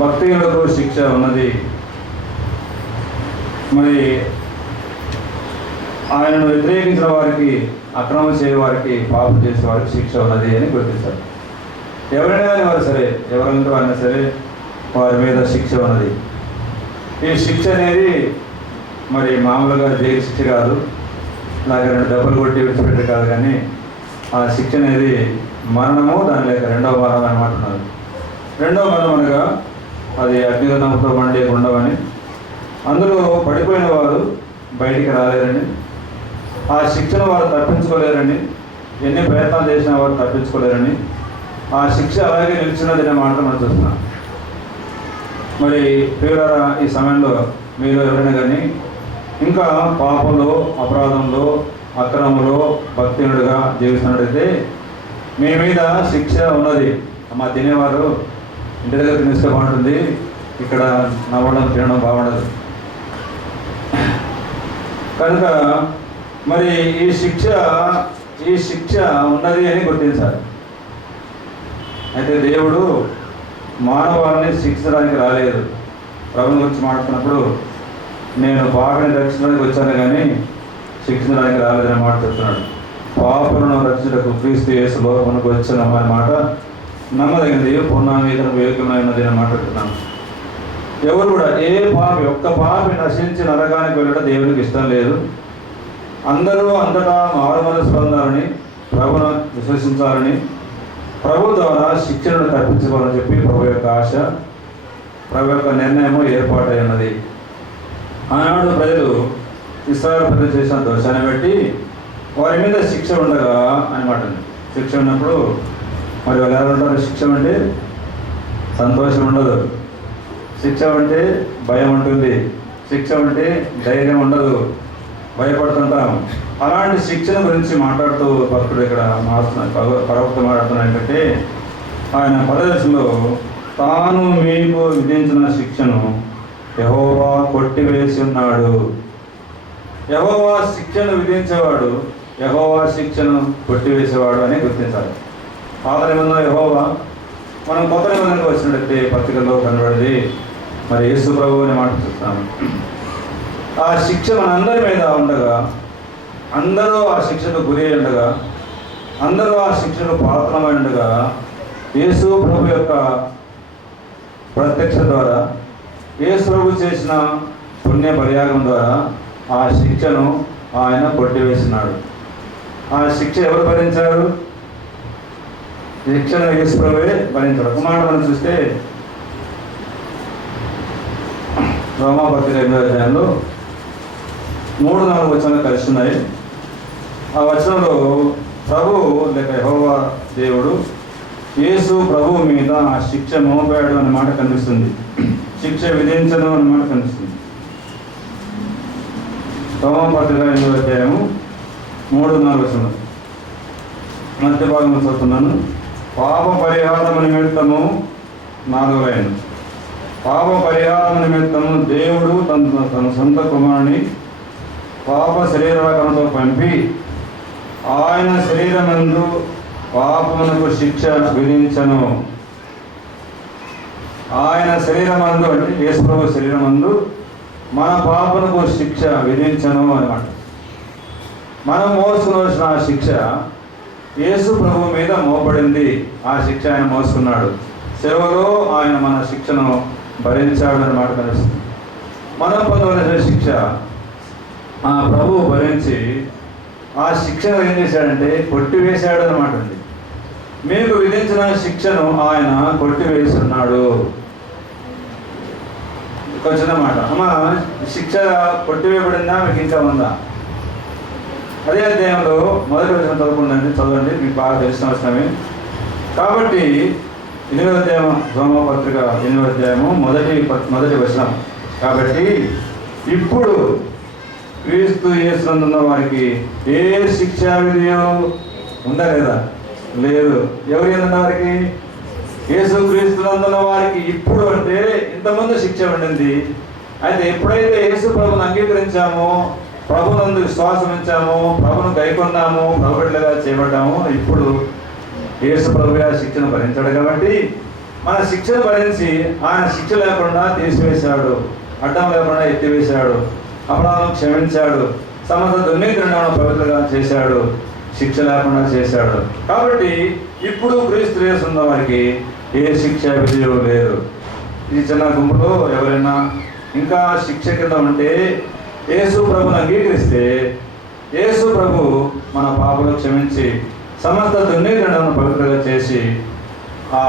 భక్తిహీనులకు శిక్ష ఉన్నది. మరి ఆయనను వ్యతిరేకించిన వారికి, అక్రమం చేయవారికి, పాపం చేసే వారికి శిక్ష ఉన్నది అని గుర్తించారు. ఎవరైనా కానీ వారు సరే, ఎవరంతా అయినా సరే వారి మీద శిక్ష ఉన్నది. ఈ శిక్ష అనేది మరి మామూలుగా జైలు శిక్ష కాదు, అలాగే 2 దెబ్బలు కొట్టి విడిచిపెట్టే కాదు, కానీ ఆ శిక్ష అనేది మరణము, దాని లేక రెండవ మరణం అని అంటున్నారు. రెండవ మరణం అనగా అది అగ్నిగుండంతో మండే గుండమని, అందులో పడిపోయిన వారు బయటికి రాలేరని, ఆ శిక్షను వారు తప్పించుకోలేరని, ఎన్ని ప్రయత్నాలు చేసినా వారు తప్పించుకోలేరని, ఆ శిక్ష అలాగే నిలిచినదనే మాట మనం చూస్తున్నాం. మరి ప్రియులారా, ఈ సమయంలో మీరు ఎవరైనా కానీ ఇంకా పాపంలో, అపరాధంలో, అక్రమంలో భక్తిహీనుడిగా జీవిస్తున్నట్టయితే మీ మీద శిక్ష ఉన్నది. మా తినేవారు ఇంటి దగ్గర తినేస్తే బాగుంటుంది, ఇక్కడ నవ్వడం తినడం బాగుండదు. కనుక మరి ఈ శిక్ష ఉన్నది అని గుర్తించాలి. అయితే దేవుడు మానవాళ్ళని శిక్షించడానికి రాలేదు. ప్రభుని గురించి మాట్లాడుతున్నప్పుడు నేను పాపని రక్షించడానికి వచ్చాను కానీ శిక్షించడానికి రాలేదని మాట చెప్తున్నాడు. పాపలను రక్షించడానికి క్రీస్తు యేసు లోకమునకు వచ్చాను అనే మాట నమ్మదగినది, పూర్ణాంగీకరణకు యోగ్యమైనది అని మాట్లాడుతున్నాను. ఎవరు కూడా ఒక్క పాపి నశించి నరకానికి వెళ్ళడం దేవునికి ఇష్టం లేదు. అందరూ అంతటా మారుమనసు పొందాలని, ప్రభును విశ్వసించాలని, ప్రభు ద్వారా శిక్షను తప్పించుకోవాలని చెప్పి ప్రభు యొక్క ఆశ, ప్రభు యొక్క నిర్ణయము ఏర్పాటై ఉన్నది. ఆనాడు ప్రజలు ఇశ్రాయేలు ప్రజలు చేసిన దోషాన్ని బట్టి వారి మీద శిక్ష ఉండగా అనమాట. శిక్ష ఉన్నప్పుడు మరి వాళ్ళు ఎలా ఉంటారు? శిక్ష అంటే సంతోషం ఉండదు, శిక్ష అంటే భయం ఉంటుంది, శిక్ష అంటే ధైర్యం ఉండదు, భయపడుతుంటాం. అలాంటి శిక్షణ గురించి మాట్లాడుతూ భక్తుడు ఇక్కడ ప్రవక్త మాట్లాడుతున్నా ఏంటంటే, ఆయన పరదేశంలో తాను మీకు విధించిన శిక్షను యెహోవా కొట్టివేసి ఉన్నాడు. యెహోవా శిక్షను విధించేవాడు, యెహోవా శిక్షను కొట్టివేసేవాడు అని గుర్తించాలి. పాత నిబంధన యెహోవా, మనం కొత్త నిబంధనకు వచ్చినట్లయితే పత్రికల్లో కనబడింది మరి యేసు ప్రభు అని మాట చూస్తాము. ఆ శిక్ష మనందరి మీద ఉండగా, అందరూ ఆ శిక్షకు గురి ఉండగా, అందరూ ఆ శిక్షకు పాత్రమై ఉండగా, యేసు ప్రభు యొక్క ప్రత్యక్ష ద్వారా, యేసు ప్రభు చేసిన పుణ్య బలియాగం ద్వారా ఆ శిక్షను ఆయన కొట్టివేసినాడు. ఆ శిక్ష ఎవరు భరించారు? శిక్షను యేసు ప్రభువే భరించాడు. ఒక మాట మనం చూస్తే రోమాపత్రిక 8వ అధ్యాయంలో 3-4 వచనాలు కలిసి ఉన్నాయి. ఆ వచనంలో ప్రభు లేక యెహోవా దేవుడు యేసు ప్రభు మీద ఆ శిక్ష మోపాడు అనే మాట కనిపిస్తుంది, శిక్ష విధించడం అనే మాట కనిపిస్తుంది. రోమాపత్రిక 8వ అధ్యాయము 3-4 వచనం మధ్య భాగంలో చదువుతున్నాను. పాప పరిహారము నిమిత్తము 4వ లైన్. పాప పరిహారము నిమిత్తము దేవుడు తన సొంత కుమారుని పాప శరీరకరణతో పంపి ఆయన శరీరమందు పాపమునకు శిక్ష విధించను. ఆయన శరీరమందు అంటే యేసు ప్రభు శరీరమందు మన పాపమునకు శిక్ష విధించను అన్నమాట. మనం మోసుకున్న ఆ శిక్ష యేసు ప్రభు మీద మోపడింది. ఆ శిక్ష ఆయన మోసుకున్నాడు. సెలవులో ఆయన మన శిక్షను భరించాడు అని మాట కనిపిస్తుంది. మనం పొందవలసిన శిక్ష ఆ ప్రభువు భరించి ఆ శిక్షను ఏం చేశాడంటే కొట్టివేశాడు అనమాట. మీకు విధించిన శిక్షను ఆయన కొట్టివేస్తున్నాడు. కొంచెం మాట అమ్మ, శిక్ష కొట్టివేయబడిందా, మీకు ఇంకా ఉందా? అదే అధ్యాయంలో మొదటి వచనం చదవండి, మీకు బాగా తెలిసిన అవసరమే. కాబట్టి 8వ అధ్యాయం, రోమపత్రిక 8వ అధ్యాయము మొదటి వచనం. కాబట్టి ఇప్పుడు క్రీస్తు యేసునందున్న వారికి ఏ శిక్షా విధియో ఉందా లేదా? లేదు. ఎవరు ఏందన్న వారికి? యేసు క్రీస్తునందున్న వారికి ఇప్పుడు అంటే ఇంతకుముందు శిక్ష ఉండింది. అయితే ఎప్పుడైతే యేసు ప్రభుని అంగీకరించామో, ప్రభునందు విశ్వాసం ఇచ్చామో, ప్రభును గైకొన్నామో, ప్రభుడిగా చేయబడ్డామో, ఇప్పుడు యేసు ప్రభు ఆ శిక్షను భరించాడు. కాబట్టి మన శిక్షను భరించి ఆయన శిక్ష లేకుండా తీసివేశాడు, అడ్డం లేకుండా ఎత్తివేశాడు, అపరాధం క్షమించాడు, సమస్త దుర్నీతిని పవిత్రంగా చేశాడు, శిక్ష లేకుండా చేశాడు. కాబట్టి ఇప్పుడు క్రీస్తు యేసు ఉన్న వారికి ఏ శిక్ష విధియో లేదు. ఈ చిన్న గుంపులో ఎవరైనా ఇంకా శిక్ష కింద ఉంటే యేసు ప్రభుని అంగీకరిస్తే యేసు ప్రభు మన పాపలు క్షమించి సమస్త దుర్నీతిని పవిత్రంగా చేసి ఆ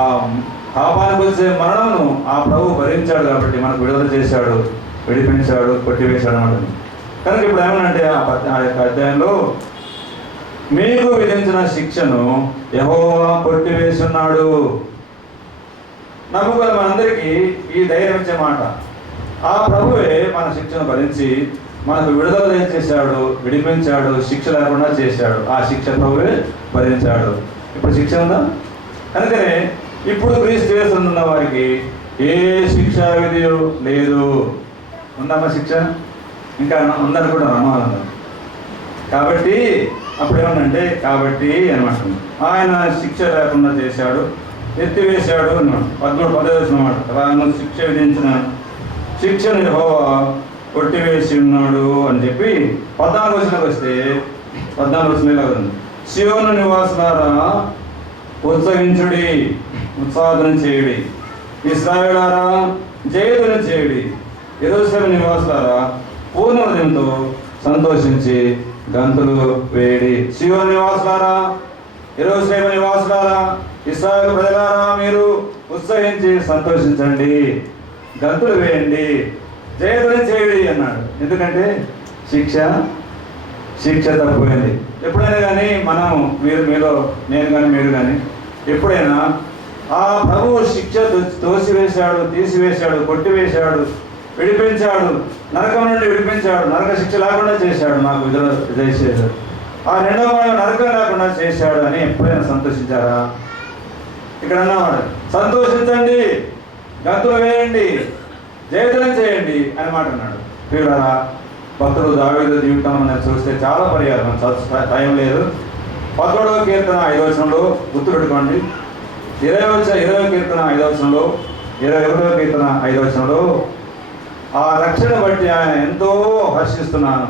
పాపానికి వచ్చే మరణమును ఆ ప్రభు భరించాడు కాబట్టి మనకు విడుదల చేశాడు, విడిపించాడు, కొట్టివేశాడు అన్నమాట. కనుక ఇప్పుడు ఏమనంటే ఆ యొక్క అధ్యాయంలో మీకు విధించిన శిక్షను యెహోవా కొట్టివేస్తున్నాడు. నమ్ముకున్న మనందరికీ ఈ ధైర్యం ఇచ్చే మాట. ఆ ప్రభువే మన శిక్షను భరించి మనకు విడుదల చేశాడు, విడిపించాడు, శిక్ష లేకుండా చేశాడు. ఆ శిక్ష ప్రభువే భరించాడు. ఇప్పుడు శిక్ష ఉందా? అందుకనే ఇప్పుడు క్రీస్తు యేసు ఉన్న వారికి ఏ శిక్షా విధి లేదు. ఉందమ్మా శిక్ష? ఇంకా ఉందనుకుంటాను అమ్మాలన్నా. కాబట్టి అప్పుడు ఏమన్నంటే కాబట్టి అనమాట ఆయన శిక్ష లేకుండా చేశాడు, ఎత్తివేశాడు అన్నమాట. 13 అన్నమాట. తాను శిక్ష విధించిన శిక్షను యెహోవా కొట్టివేసి ఉన్నాడు అని చెప్పి 14 వస్తే 14 సియోను నివాసులారా ఉత్సహించుడి, ఉత్సాహం చేయుడి, ఇశ్రాయేలులారా జయధ్వని చేయుడి, యెరూషలేము నివాసులారా పూర్ణ హృదయంతో సంతోషించి గంతులు వేడి. సియోను నివాసులారా, యెరూషలేము నివాసులారా, ఇశ్రాయేలు ప్రజలారా మీరు ఉత్సహించి సంతోషించండి, గంతులు వేయండి, జయధ్వని చేయుడి అన్నాడు. ఎందుకంటే శిక్ష తప్పిపోయింది. ఎప్పుడైనా కానీ మనం మీలో నేను కానీ మీరు కానీ ఎప్పుడైనా ఆ ప్రభువు శిక్ష తోసివేశాడు, తీసివేశాడు, కొట్టివేశాడు, విడిపించాడు, నరకం నుండి విడిపించాడు, నరక శిక్ష లేకుండా చేశాడు, నాకు విడుదల చేశాడు, ఆ రెండవ నరకం లేకుండా చేశాడు అని ఎప్పుడైనా సంతోషించారా? ఇక్కడ అన్నవాడు సంతోషించండి, గంతులు వేయండి, జయధ్వని చేయండి అని మాట అన్నాడు. ప్రియులారా, భక్తుడు దావీదు జీవితం అనేది చూస్తే చాలా పర్యాలు టైం లేదు. 11వ కీర్తన 5వ వచనంలో గుర్తు పెట్టుకోండి. 20వ కీర్తన 5వ వచనంలో 21వ కీర్తన 5వ వచనంలో ఆ రక్షణ బట్టి ఆయన ఎంతో హర్షిస్తున్నాను,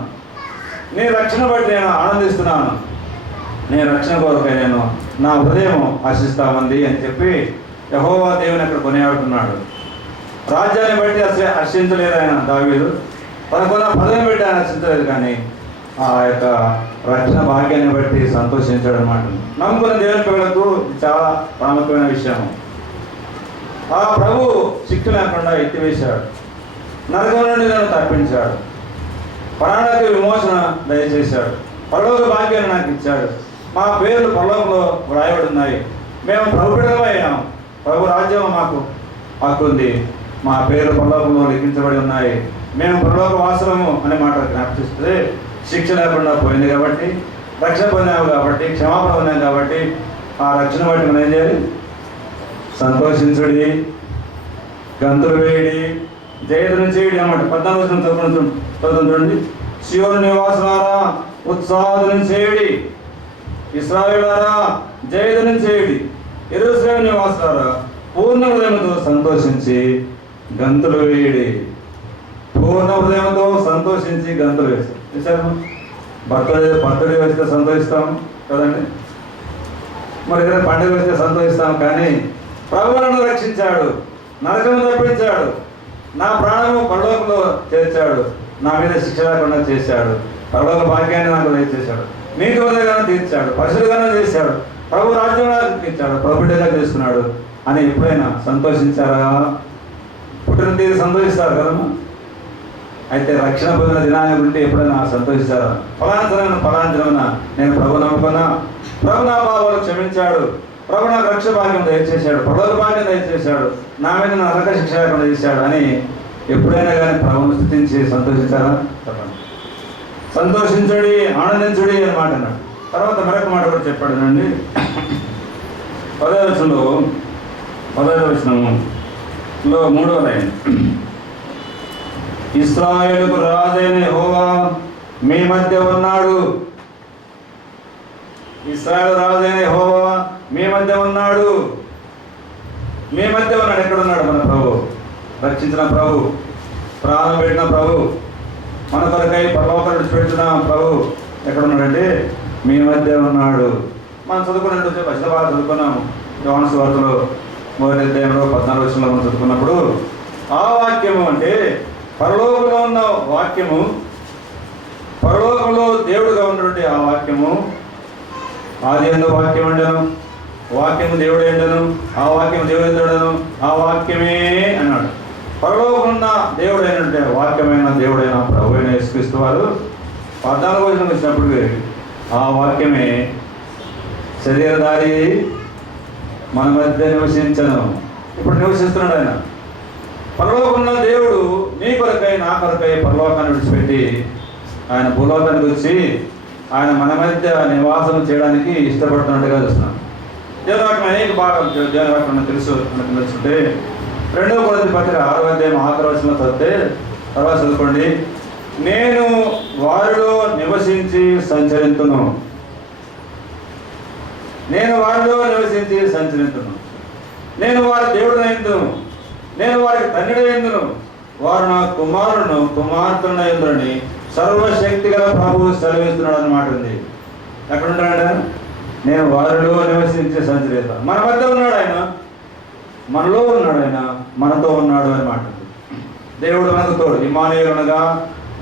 నీ రక్షణ బట్టి నేను ఆనందిస్తున్నాను, నీ రక్షణ కొరకై నేను నా హృదయం హర్షిస్తామంది అని చెప్పి యెహోవా దేవుని అక్కడ కొనియాడుతున్నాడు. రాజ్యాన్ని బట్టి హర్షించలేదు ఆయన దావీదు, తనకున్న పదవిని బట్టి ఆయన హర్షించలేదు, కానీ ఆ యొక్క రక్షణ భాగ్యాన్ని బట్టి సంతోషించాడు అన్నమాట. నమ్ముకున్న దేవుని పిల్లలకు చాలా ప్రాముఖ్యమైన విషయం. ఆ ప్రభు శిక్ష లేకుండా ఎత్తివేశాడు, నరకం నుండి నన్ను తప్పించాడు, ప్రాణానికి విమోచన దయచేశాడు, పరలోక భాగ్యాన్ని నాకు ఇచ్చాడు, మా పేర్లు పరలోకంలో వ్రాయబడి ఉన్నాయి, మేము ప్రభు బిడ్డలమయ్యాం, ప్రభు రాజ్యం మాకు హక్కుంది, మా పేర్లు పరలోకంలో లిఖించబడి ఉన్నాయి, మేము పరలోక వాసులము అనే మాట జ్ఞాపిస్తే శిక్ష లేకుండా పోయింది కాబట్టి, రక్షణ పొందాము కాబట్టి, క్షమాపణ పొందాం కాబట్టి ఆ రక్షణ బట్టి మనం ఏం చేయాలి? సంతోషించుడి, గంతులు వేయడి, జయధ్వని చేయుడి అన్నమాట. 14 చూడండి. సియోను నివాసులారా ఉత్సాహధ్వని చేయుడి, ఇశ్రాయేలులారా జయధ్వని చేయుడి, యెరూషలేము నివాసులారా పూర్ణ హృదయంతో సంతోషించి గంతులు వేయుడి. పూర్ణ హృదయంతో సంతోషించి గంతులు వేసాము. బర్త్డే వస్తే సంతోషిస్తాం కదండి, మరి ఏదైనా పండుగ వస్తే సంతోషిస్తాం, కానీ ప్రభువు నన్ను రక్షించాడు, నరకము తప్పించాడు, నా ప్రాణము పరలోకంలో చేర్చాడు, నా మీద శిక్ష లేకుండా చేశాడు, పరలోక భాగ్యాన్ని నాకు దయచేశాడు, నీతి హృదయంగా తీర్చాడు, పరిశుద్ధంగా చేశాడు, ప్రభు రాజ్యంగా ఇచ్చాడు, ప్రభు బిడ్డగా చేస్తున్నాడు అని ఎప్పుడైనా సంతోషించారా? పుట్టిన తీరు సంతోషిస్తారు కదమ్మా. అయితే రక్షణ పొందిన దినాన్ని గురించి ఎప్పుడైనా సంతోషిస్తారా? ఫలానా దినమున నేను ప్రభు నమ్ముకున్నా, ప్రభు నా పాపాలు క్షమించాడు, ప్రభు నాకు రక్షణ భాగ్యం దయచేశాడు, పరలోక భాగ్యం దయచేశాడు, నా మీద నరక శిక్ష లేకుండా చేశాడు అని ఎప్పుడైనా కానీ ప్రభువును స్తుతించి సంతోషించారా? చెప్పండి. సంతోషించుడి, ఆనందించుడి అని మాట అన్నాడు. తర్వాత మరొక మాట కూడా చెప్పాడు అండి. 10వ వచనంలో 3వ లైన్, ఇశ్రాయేలుకు రాజైన యెహోవా మీ మధ్య ఉన్నాడు, ఇశ్రాయేలు రాజైన యెహోవా మీ మధ్య ఉన్నాడు, మీ మధ్య ఉన్నాడు. ఎక్కడున్నాడు? మన ప్రభు, రక్షించిన ప్రభు, ప్రాణం పెట్టిన ప్రభు, మన కొరకై పరలోకం విడిచిపెట్టిన ప్రభు ఎక్కడున్నాడంటే మీ మధ్య ఉన్నాడు. మనం చదువుకున్నట్టు పశ్చిమ చదువుకున్నాము. యోహాను సువార్తలో 1వ అధ్యాయంలో 14వ వచనంలో మనం చదువుకున్నప్పుడు ఆ వాక్యము అంటే పరలోకంలో ఉన్న వాక్యము, పరలోకంలో దేవుడుగా ఉన్నటువంటి ఆ వాక్యము, ఆది యందు వాక్యం ఉండను, వాక్యము దేవుడు ఉండను, ఆ వాక్యము దేవుడు ఉండను, ఆ వాక్యమే అన్నాడు. పరలోకం ఉన్న దేవుడైనటువంటి వాక్యమైన దేవుడైన ప్రభు అయిన యేసుక్రీస్తు వారు 14వ వచనం వచ్చినప్పుడు ఆ వాక్యమే శరీరధారి మన మధ్య నివసించను. ఇప్పుడు నివసిస్తున్నాడు ఆయన. పరలోకంలో దేవుడు నీ కొరకై నా కొరకై పరలోకాన్ని విడిచిపెట్టి ఆయన భూలోకానికి వచ్చి ఆయన మన మధ్య నివాసం చేయడానికి ఇష్టపడుతున్నట్టుగా చూస్తున్నాం. దేవుని వాక్యం అనేక బాగా దేవుని వాక్యం తెలుసు మనకు తెలుసుంటే 2వ కొరింథీ పత్రిక 6వ అధ్యాయం 6వ వచనంలో చదివితే తర్వాత చదువుకోండి. నేను వారిలో నివసించి సంచరింతును, నేను వారిలో నివసించి సంచరింతును, నేను వారి దేవుడినైందును, నేను వారికి తండ్రినైందును, వారు నా కుమారులను కుమార్తెనైందుని సర్వశక్తి గల ప్రభువు సెలవిస్తున్నాడు అన్నమాట ఉంది. ఎక్కడున్నాడు? నేను వారిలో నివసించి సంచరిస్తాను. మన మధ్య ఉన్నాడు ఆయన, మనలో ఉన్నాడు ఆయన, మనతో ఉన్నాడు అన్నమాట. దేవుడు మనకు తోడు. ఇమ్మానుయేలు అనగా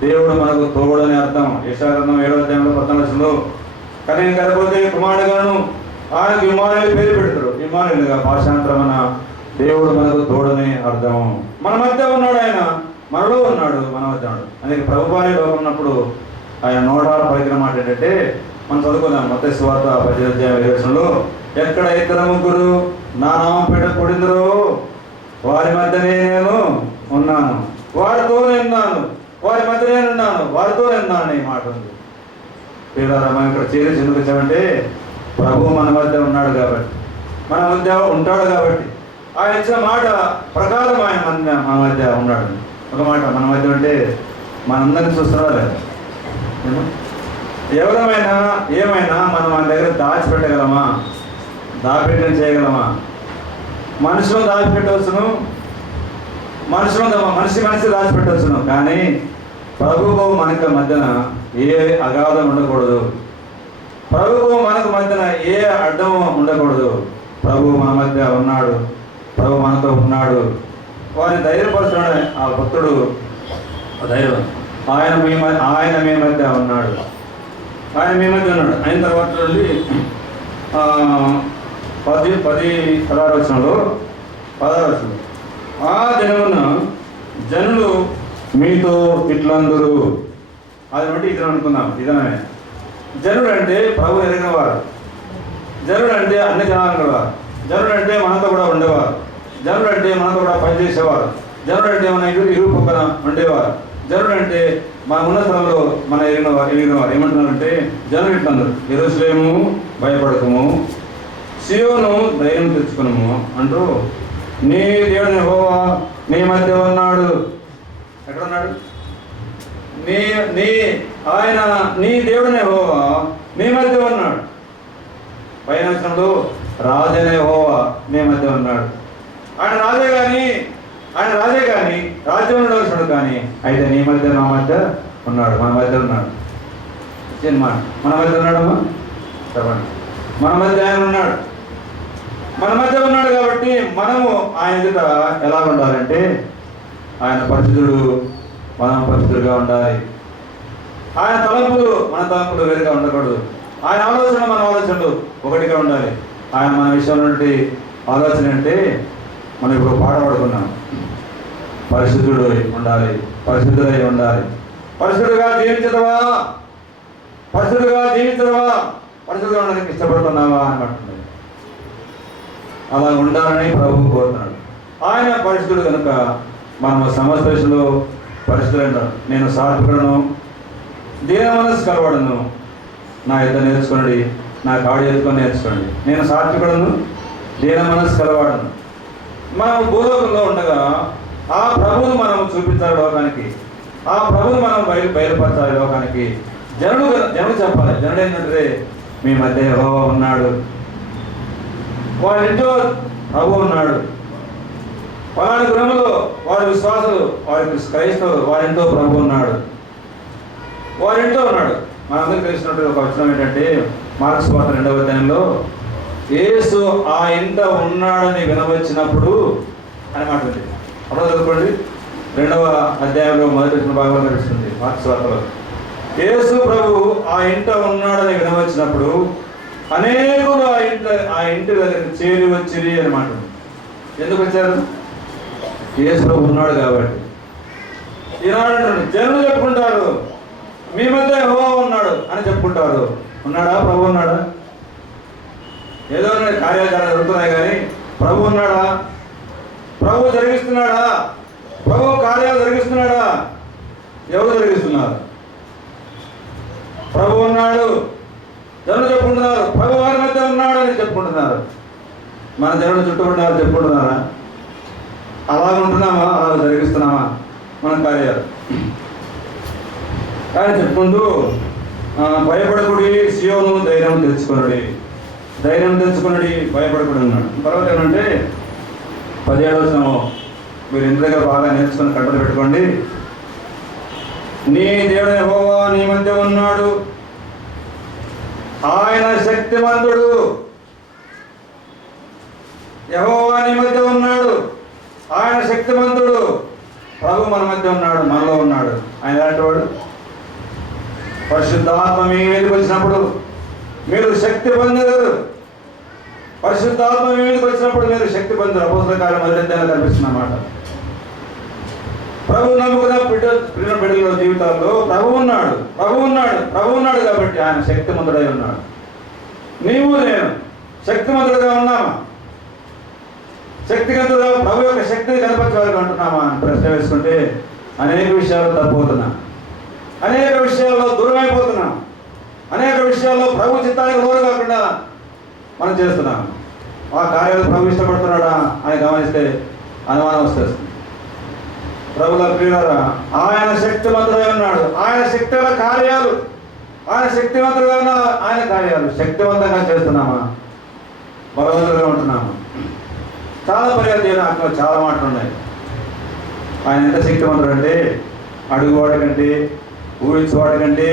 దేవుడు మనకు తోడు అని అర్థం. యెషయా గ్రంథం 7వ అధ్యాయంలో 14వ వచనంలో కన్యక గర్భవతి కుమారుడుగాను ఆయనకు ఇమ్మానుయేలు పేరు పెడతారు. ఇమ్మానుయేలుగా భాషాంతరమైన దేవుడు మనకు తోడని అర్థం. మన మధ్య ఉన్నాడు ఆయన, మనలో ఉన్నాడు, మన మధ్య ఉన్నాడు. అందుకే ప్రభువారి లోకం ఉన్నప్పుడు ఆయన నోటాల పలికిన మాట ఏంటంటే మనం చదువుకుందాం. మత్తయి సువార్త 18వ అధ్యాయం 20వ వచనంలో ఎక్కడ 2-3 నా నామం పెట్టకూడదురో వారి మధ్యనే నేను ఉన్నాను, వారితోనే ఉన్నాను, వారి మధ్య నేను ఉన్నాను, వారితోనే ఉన్నాను అనే మాట ఉంది. పిల్లరా, మనం ఇక్కడ చేరి ఎందుకు వచ్చామంటే ప్రభు మన మధ్య ఉన్నాడు కాబట్టి, మన మధ్య ఉంటాడు కాబట్టి, ఆయన ఇచ్చిన మాట ప్రకారం ఆయన మన మధ్య ఉన్నాడు. ఒక మాట మన మధ్య ఉంటే మనందరినీ చూస్తున్నాడా లేదా? ఎవరమైనా ఏమైనా మనం మన దగ్గర దాచిపెట్టగలమా? దాచిపెట్టడం చేయగలమా? మనుషులు దాచిపెట్టవచ్చును, మనిషి దాచిపెట్టవచ్చును, కానీ ప్రభువు మనకు మధ్యన ఏ అగాధం ఉండకూడదు. ప్రభువు మనకు మధ్యన ఏ అడ్డం ఉండకూడదు. ప్రభు మన మధ్య ఉన్నాడు, ప్రభు మనతో ఉన్నాడు. వారిని ధైర్యపరచడం ఆ భక్తుడు ధైర్యం. ఆయన మీ మధ్య ఉన్నాడు, ఆయన మీ మధ్య ఉన్నాడు. అయిన తర్వాత నుండి 16వ వచనంలో ఆ దినమున జనులు మీతో ఇట్లందరూ, అది బట్టి ఇతను అనుకుందాం. ఇదనమే జనుడు అంటే ప్రభు ఎరిగిన వారు, జనుడు అంటే అన్ని జనాలు వారు, జనుడు అంటే మనతో కూడా ఉండేవారు, జనుడు అంటే మనతో కూడా పనిచేసేవారు, జనుడు అంటే మన ఇరు పక్కన ఉండేవారు, జనుడు అంటే మన ఉన్న స్థలంలో మన ఎరిగిన వారు. ఏమంటున్నారంటే జనుడు ఇట్లందరూ యెరూషలేము భయపడకము, సియోను ధైర్యం తెచ్చుకున్నాము అంటూ నీ దేవుడు యెహోవా నీ మధ్య ఉన్నాడు. ఎక్కడున్నాడు? ఆయన నీ దేవుడు యెహోవా నీ మధ్య ఉన్నాడు. పైన వచనంలో రాజైన యెహోవా నీ మధ్య ఉన్నాడు. ఆయన రాజే కానీ రాజ్యం ఉండవలసినాడు, కానీ అయితే నీ మధ్య నా మధ్య ఉన్నాడు, మన మధ్య ఉన్నాడు. మన మధ్య ఉన్నాడమ్మా చెప్పండి. మన మధ్య ఆయన ఉన్నాడు, మన మధ్య ఉన్నాడు. కాబట్టి మనము ఆయన ఎదుట ఎలా ఉండాలంటే ఆయన పరిశుద్ధుడు, మనం పరిశుద్ధులుగా ఉండాలి. ఆయన తలంపులు మన తలంపులు వేరుగా ఉండకూడదు. ఆయన ఆలోచన మన ఆలోచనలు ఒకటిగా ఉండాలి. ఆయన మన విషయంలో ఆలోచన అంటే మనం ఇప్పుడు పాడబడుకున్నాం. పరిశుద్ధుడు ఉండాలి, పరిశుద్ధుడై ఉండాలి. పరిశుద్ధుడుగా జీవించదవా, పరిశుద్ధుడుగా ఉండడానికి ఇష్టపడుతున్నావా అని అంటున్నాడు. అలా ఉండాలని ప్రభువు కోరుతున్నాడు. ఆయన పరిశుద్ధుడు కనుక మనం సమస్త విషయంలో పరిశుద్ధులు అంటాడు. నేను సాత్వికులను, దీన మనసు కలవాడను, నా యుద్ధ నేర్చుకోండి, నా కాడు ఎత్తుకొని నేర్చుకోండి. నేను సాత్వికులను, దీన మనసు కలవాడను. మనం భూలోకంలో ఉండగా ఆ ప్రభువును మనం చూపించాలి లోకానికి, ఆ ప్రభువును మనం బయలుపరచాలి లోకానికి. జనుడు చెప్పాలి. జనుడు ఏంటంటే మీ మధ్య యెహోవా ఉన్నాడు, వాళ్ళ ఇంట్లో ప్రభు ఉన్నాడు, పలానా గుణములో వారి విశ్వాసులు, వారి క్రైస్తవులు, వారింట్లో ప్రభు ఉన్నాడు, వారింట్లో ఉన్నాడు. మనందరికీ తెలిసినట్టు ఒక వచనం ఏంటంటే మార్క్స్ వార్త 2వ అధ్యాయంలో యేసు ఆ ఇంట ఉన్నాడని వినవచ్చినప్పుడు అని మాట ఉంది. అప్పుడు చదువుకోండి, 2వ అధ్యాయంలో మొదటి వచ్చిన భాగంలో తెలుస్తుంది. మార్క్స్ వార్తలో యేసు ప్రభు ఆ ఇంట ఉన్నాడని వినవచ్చినప్పుడు అనేకులు ఆ ఇంటి దగ్గరికి చేరి వచ్చిరి అని మాట ఉంది. ఎందుకు వచ్చారు? యేసు ప్రభు ఉన్నాడు కాబట్టి. ఈనాడు జనులు చెప్పుకుంటారు మీ మధ్య యెహోవా ఉన్నాడు అని చెప్పుకుంటారు. ఉన్నాడా? ప్రభు ఉన్నాడా? ఏదో కార్యాచరణ జరుగుతున్నాయి కానీ ప్రభు ఉన్నాడా? ప్రభు జరిగిస్తున్నాడా? ప్రభు కార్యాలు జరిగిస్తున్నాడా? ఎవరు జరిగిస్తున్నారు? ప్రభు ఉన్నాడు జనులు చెప్పుకుంటున్నారు, ప్రభు వారి మధ్య ఉన్నాడు అని చెప్పుకుంటున్నారు. మన జనులు చుట్టుకుంటున్నారు చెప్పుకుంటున్నారా? అలా ఉంటున్నామా? అలా జరిగిస్తున్నామా మన కార్యాలు? కానీ చెప్పుకుంటూ భయపడకుడి సియోను, ధైర్యం తెచ్చుకున్నాడు, ధైర్యం తెచ్చుకున్నాడు, భయపడకుడి ఉన్నాడు. తర్వాత ఏమంటే 17వ వచనం మీరు ఇంటి దగ్గర బాగా నేర్చుకుని కట్టలు పెట్టుకోండి. నీ దేవుడు యెహోవా నీ మధ్య ఉన్నాడు, ఆయన శక్తిమంతుడు. యెహోవా నీ మధ్య ఉన్నాడు, ఆయన శక్తిమంతుడు. ప్రభు మన మధ్య ఉన్నాడు, మనలో ఉన్నాడు. ఆయన ఎలాంటి వాడు? పరిశుద్ధాత్మ మీ మీదకి వచ్చినప్పుడు మీరు శక్తి పొందారు. పరిశుద్ధాత్మ మీ మీదకి వచ్చినప్పుడు మీరు శక్తి పొందారు. అపోస్తల కార్యం 1వ అధ్యాయంలో కనిపిస్తున్నమాట. ప్రభు నమ్ముకున్న బిడ్డల జీవితాల్లో ప్రభు ఉన్నాడు, ప్రభు ఉన్నాడు, ప్రభు ఉన్నాడు కాబట్టి ఆయన శక్తిమంతుడై ఉన్నాడు. నీవు నేను శక్తిమంతుడుగా ఉన్నామా? శక్తిగతుడుగా ప్రభు యొక్క శక్తిని కనపరచాలని అంటున్నామా అని ప్రశ్న వేసుకుంటే అనేక విషయాలు తప్పుతున్నాం, అనేక విషయాల్లో దూరం అయిపోతున్నాం, అనేక విషయాల్లో ప్రభు చిత్తానికి లోను కాకుండా మనం చేస్తున్నాం. ఆ కార్యాలు ప్రభు ఇష్టపడుతున్నాడా అని గమనిస్తే అనుమానం వస్తుంది. ప్రభుల ప్రియులారా, ఆయన శక్తివంతుడై ఉన్నాడు. ఆయన శక్తుల కార్యాలు, ఆయన శక్తివంతుడుగా ఉన్న ఆయన కార్యాలు శక్తివంతంగా చేస్తున్నామా? బలవంతులుగా ఉంటున్నామా? చాలా పర్యాలు దేవుని ఆత్మలో చాలా మాటలు ఉన్నాయి. ఆయన ఎంత శక్తివంతుడు అంటే అడుగువాడి కంటే, ఊహించువాడి కంటే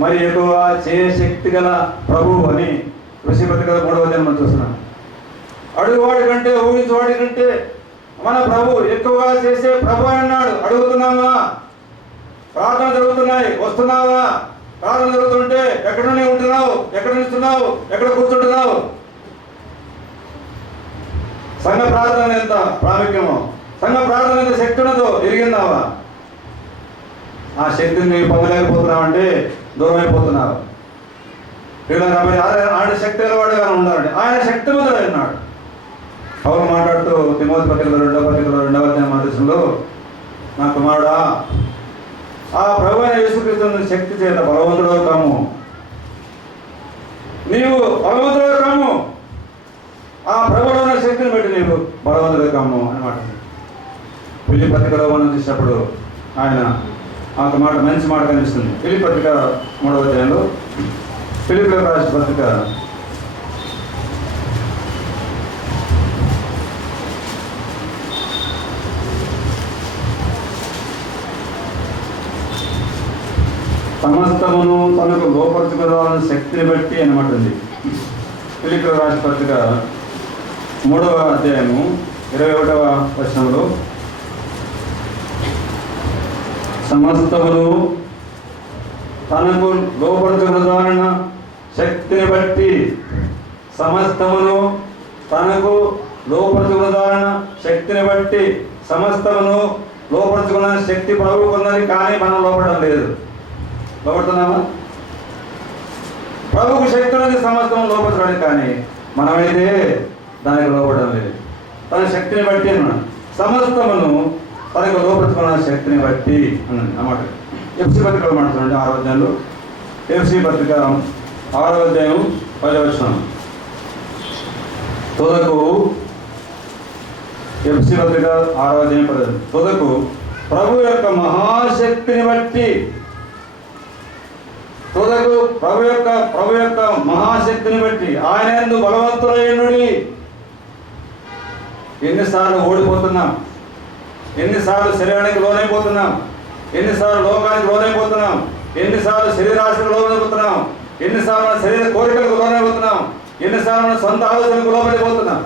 మరి ఎక్కువ చేయ శక్తి గల ప్రభు అని ఋషిపత్రిక 3వ అధ్యాయం మనం చూస్తున్నాం. అడుగువాడి కంటే, ఊహించువాడి కంటే మన ప్రభు ఎక్కువగా చేసే ప్రభు అన్నాడు. అడుగుతున్నావా? ప్రార్థన జరుగుతున్నాయి, వస్తున్నావా? ప్రార్థన జరుగుతుంటే ఎక్కడ నుండి ఉంటున్నావు, ఎక్కడ నిలుస్తున్నావు, ఎక్కడ కూర్చుంటున్నావు? సంఘ ప్రార్థన ఎంత ప్రాముఖ్యమో, సంఘ ప్రార్థన ఎంత శక్తి ఉన్నదో ఎరిగినావా? ఆ శక్తిని నీవు పొందలేకపోతున్నావంటే దూరం అయిపోతున్నావు. ఆయన శక్తి వాడుగా ఉండాలండి. ఆయన శక్తిమంతుడై ఉన్నాడు. పౌలు మాట్లాడుతూ తిమోతి పత్రికలో 2వ అధ్యాయంలో నా కుమారుడా, ఆ ప్రభు అయిన యేసుక్రీస్తు శక్తి చేత బలవంతుడో కాము, నీవు బలవంతుడో కాము, ఆ ప్రభువులో ఉన్న శక్తిని బట్టి నీవు బలవంతుడో కాము అన్నమాట. ఫిలిప్పీ పత్రికలో మనం చూసినప్పుడు ఆయన ఆ మాట మంచి మాట కనిపిస్తుంది. ఫిలిప్పీ పత్రిక 3వ అధ్యాయంలో, ఫిలిప్పీలకు రాసిన పత్రిక 'సమస్తమును తనకు లోపరుచుకోవాలని శక్తిని బట్టి' అనమాట ఉంది. ఫిలిప్పీలకు రాసిన పత్రిక 3వ అధ్యాయము 21వ వచనంలో సమస్తమును తనకు లోపరుచుకున్న శక్తిని బట్టి, సమస్తమును తనకు లోపరుచుకున్న శక్తిని బట్టి, సమస్తమును లోపరుచుకున్న శక్తి ప్రభువుకున్నది కానీ మనం లోపడడం లేదు. లోపడుతున్నామా? ప్రభువుకు శక్తి ఉన్నది సమస్తము లోపరచడానికి, కానీ మనమైతే దానికి లోపడడం లేదు. తన శక్తిని బట్టి అన్నాడు. సమస్తమును తనకు లోపరుచుకున్న శక్తిని బట్టి అన్నది అన్నమాట. ఎఫ్సీ పత్రికలో మాట్లాడండి 6వ అధ్యాయంలో. ఎఫ్సీ పత్రిక 6వ అధ్యాయం 10వ వచనం. తుదకు ఎఫ్సీ పత్రిక 6వ అధ్యాయం 10. తుదకు ప్రభు యొక్క మహాశక్తిని బట్టి, తుదకు ప్రభు యొక్క మహాశక్తిని బట్టి ఆయన యందు బలవంతులైనడి. ఎన్నిసార్లు ఓడిపోతున్నాం, ఎన్నిసార్లు శరీరానికి లోనైపోతున్నాం, ఎన్నిసార్లు లోకానికి లోనైపోతున్నాం, ఎన్నిసార్లు శరీరాశకు లోనైపోతున్నాం, ఎన్నిసార్లు మన శరీర కోరికలకు లోనైపోతున్నాం, ఎన్నిసార్లు మన సొంత ఆలోచనకు లోబడిపోతున్నాం.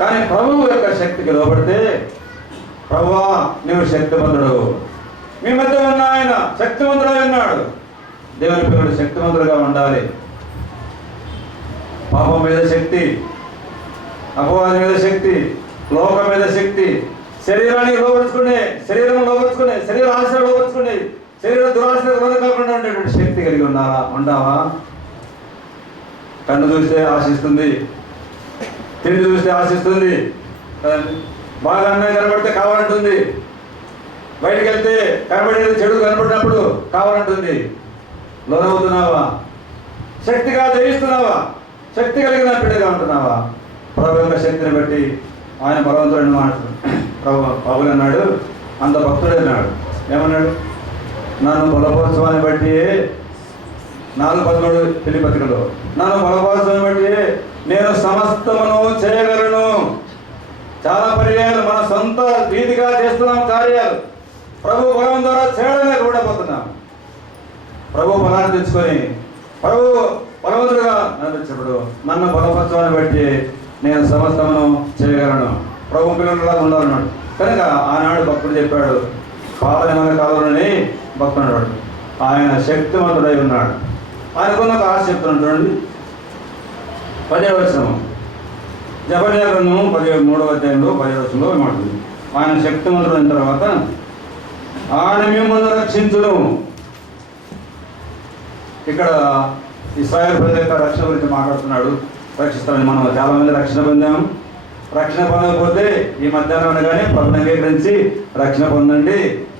కానీ ప్రభువు యొక్క శక్తికి లోబడితే, ప్రభువా నువ్వు శక్తివంతుడు, మీ మధ్య ఉన్న ఆయన శక్తివంతుడై ఉన్నాడు. దేవుని పిల్లలు శక్తివంతుడుగా ఉండాలి. పాపం మీద శక్తి, అపవాది మీద శక్తి, లోకం మీద శక్తి, శరీరానికి లోపరుచుకునే, శరీరం లోపరుచుకునే, శరీర ఆశలు లోపరుచుకునే, శరీర దురాశలకు లోను కాకుండా ఉండేటువంటి శక్తి కలిగి ఉంటావా? కన్ను చూస్తే ఆశిస్తుంది, తిండి చూస్తే ఆశిస్తుంది, బాగా అన్నం కనబడితే కావాలంటుంది, బయటికి వెళ్తే కనబడేది చెడు కనబడినప్పుడు కావాలంటుంది. లోనవుతున్నావా? శక్తిగా జయిస్తున్నావా? శక్తి కలిగిన బిడ్డగా ఉంటున్నావా? ప్రభు యొక్క శక్తిని బట్టి ఆయన బలవంతుడని మాట్లాడు. పౌలు అన్నాడు, అంత భక్తుడన్నాడు. ఏమన్నాడు? నన్ను బలపరచవాన్ని బట్టి 4:13 ఫిలిప్పీ పత్రికలో, నన్ను బలపరచవాన్ని బట్టి నేను సమస్తమును చేయగలను. చాలా పర్యాయాలు మన సొంత రీతిగా చేస్తున్నాం కార్యాలు, ప్రభు బలం ద్వారా చేయడమే కూడపోతున్నాం. ప్రభు బలాన్ని తెచ్చుకొని ప్రభు బలవంతుడుగా అనిపించినప్పుడు నన్ను బలపరచవాన్ని బట్టి నేను సమస్తమును చేయగలను. ప్రభు పిల్లలుగా ఉండాలన్నాడు. కనుక ఆనాడు భక్తుడు చెప్పాడు, పాత నిబంధన కాలంలోనే భక్తుడు అన్నాడు, ఆయన శక్తివంతుడై ఉన్నాడు. ఆయనకున్న ఒక ఆశ చెప్తున్నాడు చూడండి. 10వ వచనం, జెఫన్యా గ్రంథము 13వ అధ్యాయంలో 10వ వచనంలో మాట్లాడుతుంది. ఆయన శక్తివంతుడైన తర్వాత ఆయన మిమ్మల్ని రక్షించును. ఇక్కడ ఇశ్రాయేలు ప్రజల యొక్క రక్షణ గురించి మాట్లాడుతున్నాడు. రక్షిస్తామని మనం చాలా మంది రక్షణ పొందాము. రక్షణ పొందకపోతే ఈ మధ్యాహ్నం అనగానే ప్రభుని అంగీకరించి రక్షణ పొందండి,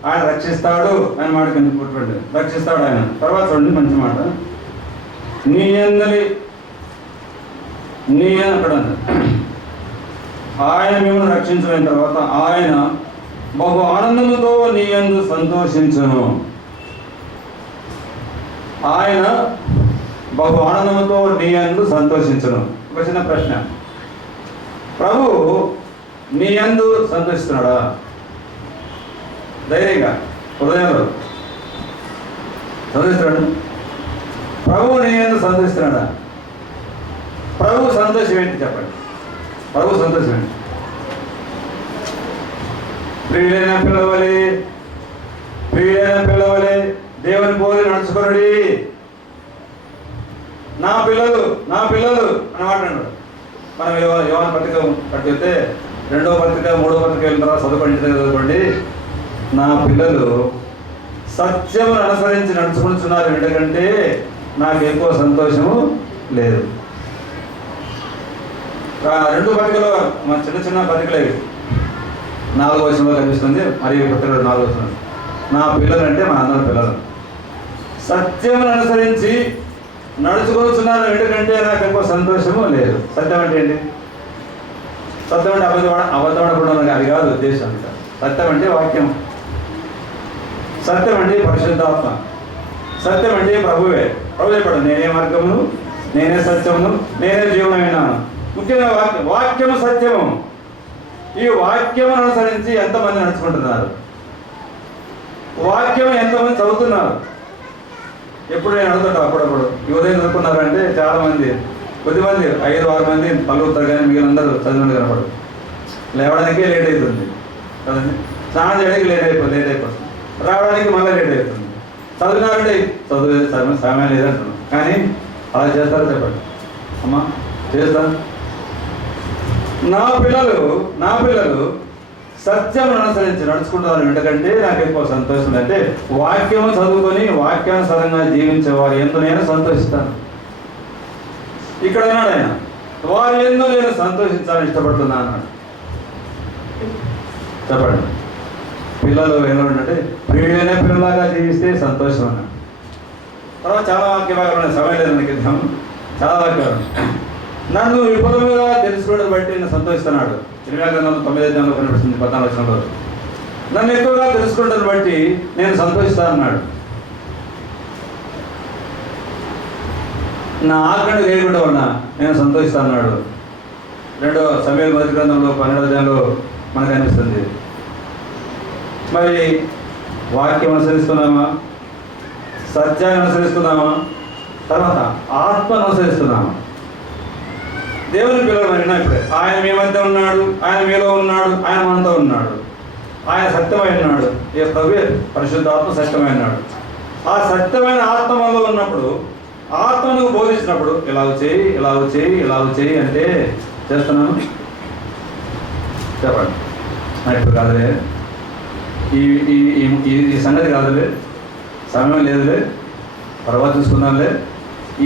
ఆయన రక్షిస్తాడు అని మాట కింద పుట్టుకోండి. రక్షిస్తాడు ఆయన. తర్వాత చూడండి మంచి మాట, నీ అక్కడ ఆయన మిమ్మల్ని రక్షించిన తర్వాత ఆయన బహు ఆనందముతో నీ యందు సంతోషించును. ఆయన బహు ఆనందముతో నీ యందు సంతోషించును. ఒక చిన్న ప్రశ్న, ప్రభు నీ యందు సంతోషిస్తున్నాడా? ధైర్యంగా హృదయంలో సంతోషిస్తున్నాడు. ప్రభు నీ యందు సంతోషిస్తున్నాడా? ప్రభు సంతోషం ఏంటి చెప్పండి? ప్రభు సంతోషం ఏంటి? ప్రియులైన పిల్లవలే దేవుని పోలి నడుచుకొనుడి. నా పిల్లలు అని మాట్లాడాడు. మనం యోహాను పత్రిక పట్టితే 2వ పత్రిక 3వ పత్రిక వెళ్ళిన తర్వాత చదువుకోండి. నా పిల్లలు సత్యమును అనుసరించి నడుచుకుంటున్నారు, ఎందుకంటే నాకు ఎక్కువ సంతోషము లేదు. 2 పత్రికలో మన చిన్న పత్రికలే 4వ వచనంలో కనిపిస్తుంది, మరియు పత్రికలో 4వ వచనం. నా పిల్లలు అంటే మా అందరి పిల్లలు సత్యమును అనుసరించి నడుచుకొస్తున్నారు, ఎందుకంటే నాకు ఎక్కువ సంతోషము లేదు. సత్యం అంటే ఏంటి? సత్యం అంటే అబద్ధం ఆడకూడదు, అది కాదు ఉద్దేశం. సత్యం అంటే వాక్యం, సత్యం అంటే పరిశుద్ధాత్మ, సత్యం అంటే ప్రభువే. ప్రభు చెప్పాడు, నేనే మార్గమును, నేనే సత్యమును, నేనే జీవనమైనాను. ముఖ్యంగా వాక్యము సత్యము. ఈ వాక్యము అనుసరించి ఎంతమంది నడుచుకుంటున్నారు? వాక్యం ఎంతమంది చదువుతున్నారు? ఎప్పుడు నేను అడుగుతాను అప్పుడప్పుడు, ఈ ఉదయం చదువుకున్నారంటే చాలామంది, కొద్దిమంది 5-6 మంది పలుకుతారు, కానీ మిగిలినందరూ చదివినది కనపడు. లేవడానికే లేట్ అవుతుంది కదండి, స్నానం చేయడానికి లేట్ అయిపోతుంది, రావడానికి మళ్ళీ లేట్ అవుతుంది. చదివినారంటే చదువు సమయం లేదంటున్నాం, కానీ అలా చేస్తారో చెప్పండి అమ్మా? చేస్తాను. నా పిల్లలు సత్యం అనుసరించి నడుచుకుంటున్నారు, ఎందుకంటే నాకు ఎక్కువ సంతోషం. అంటే వాక్యము చదువుకొని వాక్యానుసారంగా జీవించేవారు ఎందు నేను సంతోషిస్తాను. ఇక్కడ అన్నాడు ఆయన, వారు ఎందు నేను సంతోషించాలని ఇష్టపడుతున్నాను అన్నాడు. చెప్పండి, పిల్లలు ఎలా ఉంటే ప్రియుడైన పిల్లలాగా జీవిస్తే సంతోషం అన్నాడు. తర్వాత చాలా వాక్యాలు ఉన్నాయి, సమయం లేదు మనకి, చాలా వాక్యాలు. నన్ను విఫలముగా తెలుసుకోవడం బట్టి నేను సంతోషిస్తున్నాడు. 9 కనిపిస్తుంది 14వ వచనంలో. నన్ను ఎక్కువగా తెలుసుకోవడం బట్టి నేను సంతోషిస్తాను అన్నాడు. నా ఆజ్ఞను వేయకుండా ఉన్నా నేను సంతోషిస్తాను అన్నాడు. 2వ సమూయేలు 1వ గ్రంథంలో 12వ అధ్యాయంలో మనకు అనిపిస్తుంది. మరి వాక్యం అనుసరిస్తున్నామా, సత్యాన్ని అనుసరిస్తున్నామా, తర్వాత ఆత్మను అనుసరిస్తున్నామా? దేవుని పిల్లలు విన్నప్పుడే ఆయన మీ మధ్య ఉన్నాడు, ఆయన మీలో ఉన్నాడు, ఆయన మనతో ఉన్నాడు, ఆయన సత్యమైనాడు. ఏ ప్రభువే పరిశుద్ధాత్మ సత్యమైనాడు. ఆ సత్యమైన ఆత్మ మనలో ఉన్నప్పుడు ఆత్మను బోధించినప్పుడు ఇలాగ చేయి, ఇలాగ చేయి, ఇలాగ చేయి అంటే చేస్తున్నాను. చెప్పండి. ఇప్పుడు కాదులే, ఈ ఈ సంగతి కాదులే, సమయం లేదులే, తర్వాత చూసుకుందాంలే,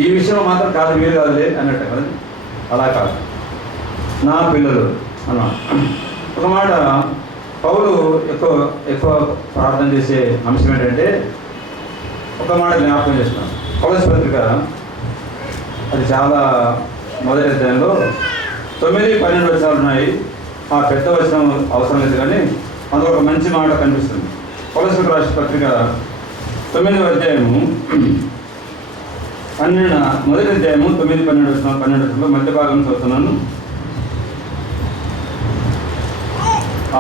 ఈ విషయం మాత్రం కాదు, మీరు కాదులే అన్నట్టు కదా. అలా కాదు. నా పిల్లలు అన్నా ఒక మాట. పౌలు ఎక్కువ ప్రార్థన చేసే అంశం ఏంటంటే, ఒక మాట జ్ఞాపకం చేస్తున్నాను. కొలస్సీ పత్రిక అది చాలా మొదటి అధ్యాయంలో 9-12 వచనాలు ఉన్నాయి. ఆ పెద్ద వచనం అవసరం లేదు, కానీ అందులో ఒక మంచి మాట కనిపిస్తుంది. కొలస్సీ రాసిన పత్రిక 9వ అధ్యాయము మొదటి అధ్యాయము 9-12 వచనాలు, 12 వచనంలో మధ్య భాగం చదువుతున్నాను.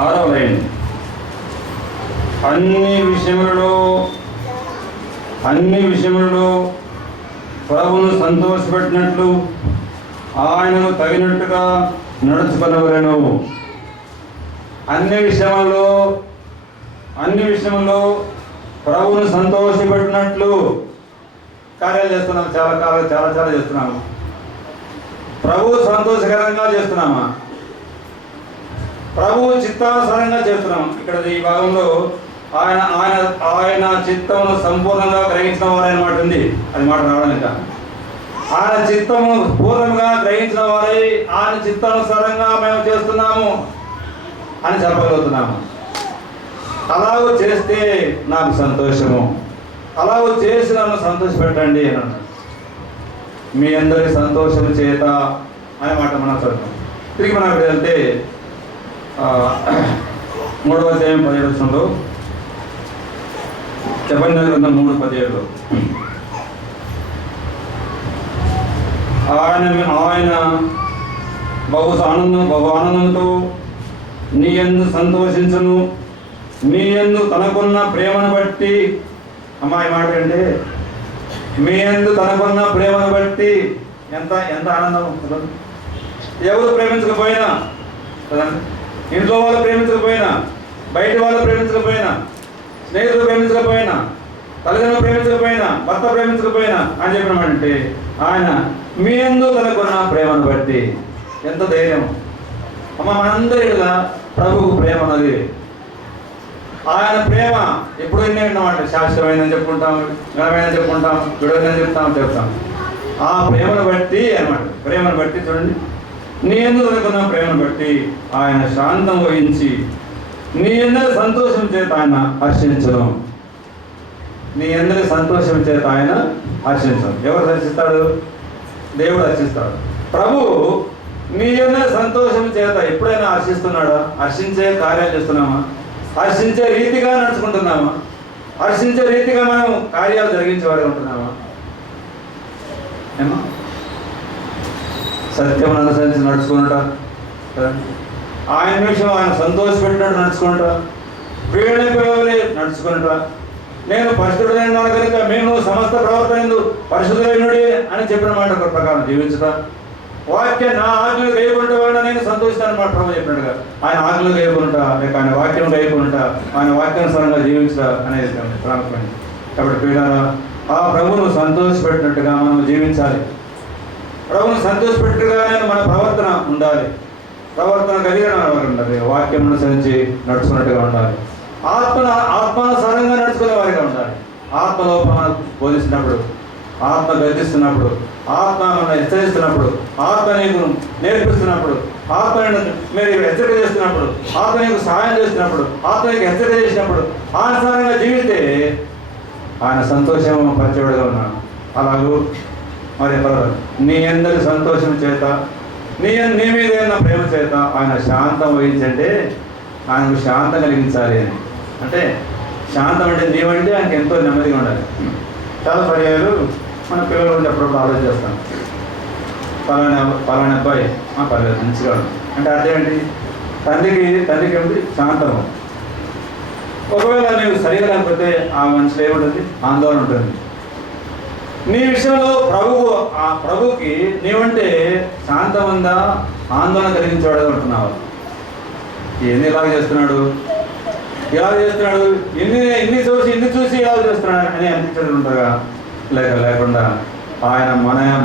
6వ లైన్. అన్ని విషయములలో ప్రభువును సంతోషపెట్టినట్లు ఆయనను తగినట్టుగా నడుచుకొనవలెను. అన్ని విషయములలో ప్రభువును సంతోషపెట్టినట్లు కార్యాలు చేస్తున్నాము. చాలా చేస్తున్నాము. ప్రభువు సంతోషకరంగా చేస్తున్నామా? ప్రభువు చిత్తానుసారంగా చేస్తున్నాం. ఇక్కడ ఈ భాగంలో ఆయన చిత్తమును సంపూర్ణంగా గ్రహించిన వారై మాట ఉంది. అది మాట రావడానికి ఆయన చిత్తము పూర్ణంగా గ్రహించిన వారై ఆయన చిత్తానుసారంగా మేము చేస్తున్నాము అని చెప్పగలుగుతున్నాము. అలాగూ చేస్తే నాకు సంతోషము, అలాగూ చేసి నన్ను సంతోషపెట్టండి అని అన్నాడు. మీ అందరి సంతోషం చేత అనే మాట మనం చదువుతాం. తిరిగి మనం వెళ్తే 3వ అధ్యాయం 17వ వచనంలో, జెఫన్యా గ్రంథం 3:17లో ఆయన బహు ఆనందంతో నీ యందు సంతోషించును, నీ యందు తనకున్న ప్రేమను బట్టి. అమ్మాయి మాట అంటే మీ యందు తనకున్న ప్రేమను బట్టి ఎంత ఆనందం. ఎవరు ప్రేమించకపోయినా కదండి, ఇంట్లో వాళ్ళు ప్రేమించకపోయినా, బయట వాళ్ళు ప్రేమించకపోయినా, స్నేహితులు ప్రేమించకపోయినా, తల్లిదండ్రులు ప్రేమించకపోయినా, భర్త ప్రేమించకపోయినా అని చెప్పినామంటే ఆయన మీ యందు తనకున్న ప్రేమను బట్టి. ఎంత ధైర్యం అమ్మ! మనందరి ప్రభువు ప్రేమ ఉన్నది. ఆయన ప్రేమ ఎప్పుడు విన్నామంటే శాశ్వతమైనని చెప్పుకుంటాం, ఘనమైనని చెప్పుకుంటాం, విడవని చెప్తాం. ఆ ప్రేమను బట్టి అన్నమాట. ప్రేమను బట్టి చూడండి, నీ యందు తనకున్న ప్రేమను బట్టి ఆయన శాంతం వహించి నీ అందరి సంతోషం చేత ఆయన హర్షించడం. నీ అందరి సంతోషం చేత ఆయన హర్షించడం. ఎవరు హర్షిస్తాడు? దేవుడు హర్షిస్తాడు. ప్రభువు నీ అందరి సంతోషం చేత ఎప్పుడైనా హర్షిస్తున్నాడా? హర్షించే కార్యాలు చేస్తున్నామా? హర్షించే రీతిగా నడుచుకుంటున్నామా? హర్షించే రీతిగా మనం కార్యాలు జరిగించే వారికి ఉంటున్నామా? ఏమో సత్యం అనుసరించి నడుచుకుంటా, ఆయన విషయం ఆయన సంతోషపెట్టినట్టు నడుచుకుంటా, ప్రియుని పిలవలే నడుచుకుంటా. నేను పరిశుద్ధుడైన కనుక మేము సమస్త ప్రవర్తన పరిశుద్ధులైనడే అని చెప్పిన మాట ప్రకారం జీవించుతా. వాక్యం నా ఆజ్ఞలు వేయకుండా వలన నేను సంతోషిస్తాను మాట ప్రభు చెప్పినట్టుగా ఆయన ఆజ్ఞలు వేయకుండా, లేక ఆయన వాక్యం వేయకుండా ఆయన వాక్యానుసారంగా జీవించా అనేది ప్రాముఖ్యమైనది. కాబట్టి ప్రియులారా, ఆ ప్రభువును సంతోషపెట్టినట్టుగా మనం జీవించాలి. ప్రభువును సంతోషపెట్టుగానే మన ప్రవర్తన ఉండాలి. ప్రవర్తన కలిగిన ఉండాలి. వాక్యం అనుసరించి నడుచుకున్నట్టుగా ఉండాలి. ఆత్మానుసారంగా నడుచుకునే వారిగా ఉండాలి. ఆత్మలోపం బోధిస్తున్నప్పుడు, ఆత్మ గర్దిస్తున్నప్పుడు, ఆత్మ మనం హెచ్చరిస్తున్నప్పుడు, ఆత్మ నీకు నేర్పిస్తున్నప్పుడు, ఆత్మ మీరు హెచ్చరిక చేస్తున్నప్పుడు, ఆత్మ నీకు సహాయం చేస్తున్నప్పుడు, ఆత్మ నీకు హెచ్చరిక చేసినప్పుడు అనుసారంగా జీవిస్తే ఆయన సంతోషం పరిచేవాడుగా ఉన్నాడు. అలాగూ మరి నీ అందరి సంతోషం చేత, నీ మీద ఉన్న ప్రేమ చేత ఆయన శాంతం వహించంటే ఆయనకు శాంతం కలిగించాలి అని. అంటే శాంతం అంటే నీవంటే ఆయనకి ఎంతో నెమ్మదిగా ఉండాలి. చాలా పర్యాలు మన పిల్లల గురించి అప్పుడప్పుడు ఆలోచన చేస్తాం. పలానా అబ్బాయి పర్లేదు మంచిగా ఉంది అంటే అర్థం ఏంటి? తండ్రికి ఏమిటి? శాంతము. ఒకవేళ నీవు సరిగా లేకపోతే ఆ మనిషిలో ఏముంటుంది? ఆందోళన ఉంటుంది. నీ విషయంలో ఆ ప్రభుకి నీవంటే శాంతం ఉందా, ఆందోళన కలిగించేవాడుగా ఉంటున్నావు. ఏంది ఇలాగ చేస్తున్నాడు, ఇన్ని చూసి ఇలా చేస్తున్నాడు అని అనిపించడం ఉండగా లేకుండా ఆయన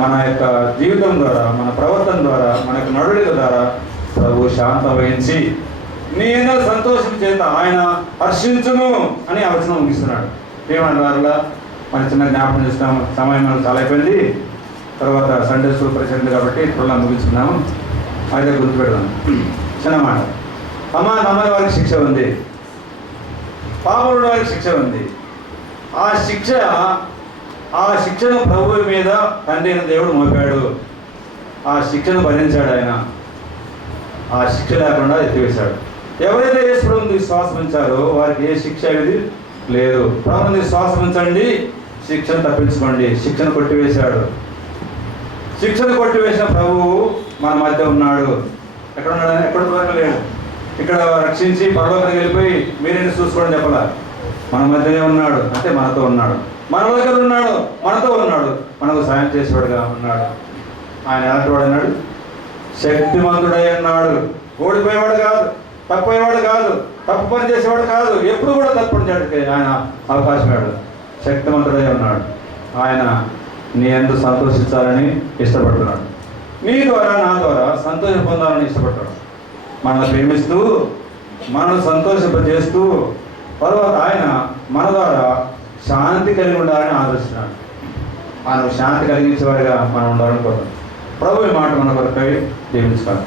మన యొక్క జీవితం ద్వారా, మన ప్రవర్తన ద్వారా, మన యొక్క నడుడిక ద్వారా ప్రభు శాంతం వహించి నీ ఏదో సంతోషం చేత ఆయన హర్షించును అని ఆ వచనం ముగిస్తున్నాడు. ఏమన్నారులా మన చిన్న జ్ఞాపకం చేస్తాం. సమయం మనకు చాలా అయిపోయింది. తర్వాత సండే స్కూల్ పరిచయం కాబట్టి ఇప్పుడు ముగించుకున్నాము. అయితే గుర్తుపెడదాం. చిన్న మాట. నమ్మని వారికి శిక్ష ఉంది, పాపమున్న వారికి శిక్ష ఉంది. ఆ శిక్షను ప్రభువు మీద తండ్రి అయిన దేవుడు మోపాడు. ఆ శిక్షను భరించాడు ఆయన. ఆ శిక్ష లేకుండా ఎత్తివేశాడు. ఎవరైతే యేసు ప్రభువుని విశ్వాసం ఉంచారో వారికి ఏ శిక్ష అనేది లేదు. ప్రభువుని విశ్వాసం ఉంచండి, శిక్షను తప్పించుకోండి. శిక్షను కొట్టివేశాడు. శిక్షను కొట్టివేసిన ప్రభువు మన మధ్య ఉన్నాడు. ఎక్కడ ఉన్నాడు? ఆయన ఎక్కడ దూరంగా లేడు. ఇక్కడ రక్షించి పరలోకానికి వెళ్ళిపోయి మీరేంటి చూసుకోండి చెప్పాల. మన మధ్యనే ఉన్నాడు, అంటే మనతో ఉన్నాడు. మన దగ్గర ఉన్నాడు, మనతో ఉన్నాడు, మనకు సాయం చేసేవాడుగా ఉన్నాడు. ఆయన ఎలాంటి వాడు అన్నాడు? శక్తిమంతుడై ఉన్నాడు. ఓడిపోయేవాడు కాదు, తప్పేవాడు కాదు, తప్పు పని చేసేవాడు కాదు. ఎప్పుడు కూడా తప్పు పని చేయడానికి ఆయన అవకాశం ఇవ్వడు. శక్తిమంతుడై ఉన్నాడు. ఆయన నీ యందు సంతోషించాలని ఇష్టపడుతున్నాడు. నీ ద్వారా, నా ద్వారా సంతోషం పొందాలని ఇష్టపడతాడు. మనల్ని ప్రేమిస్తూ, మనల్ని సంతోషింపజేస్తూ, తర్వాత ఆయన మన ద్వారా శాంతి కలిగి ఉండాలని ఆలోచిస్తున్నాడు. ఆయన శాంతి కలిగించేవాడిగా మనం ఉండాలని కోరుతాం. ప్రభు ఈ మాట మన కొరకై దీవించుకోవాలి.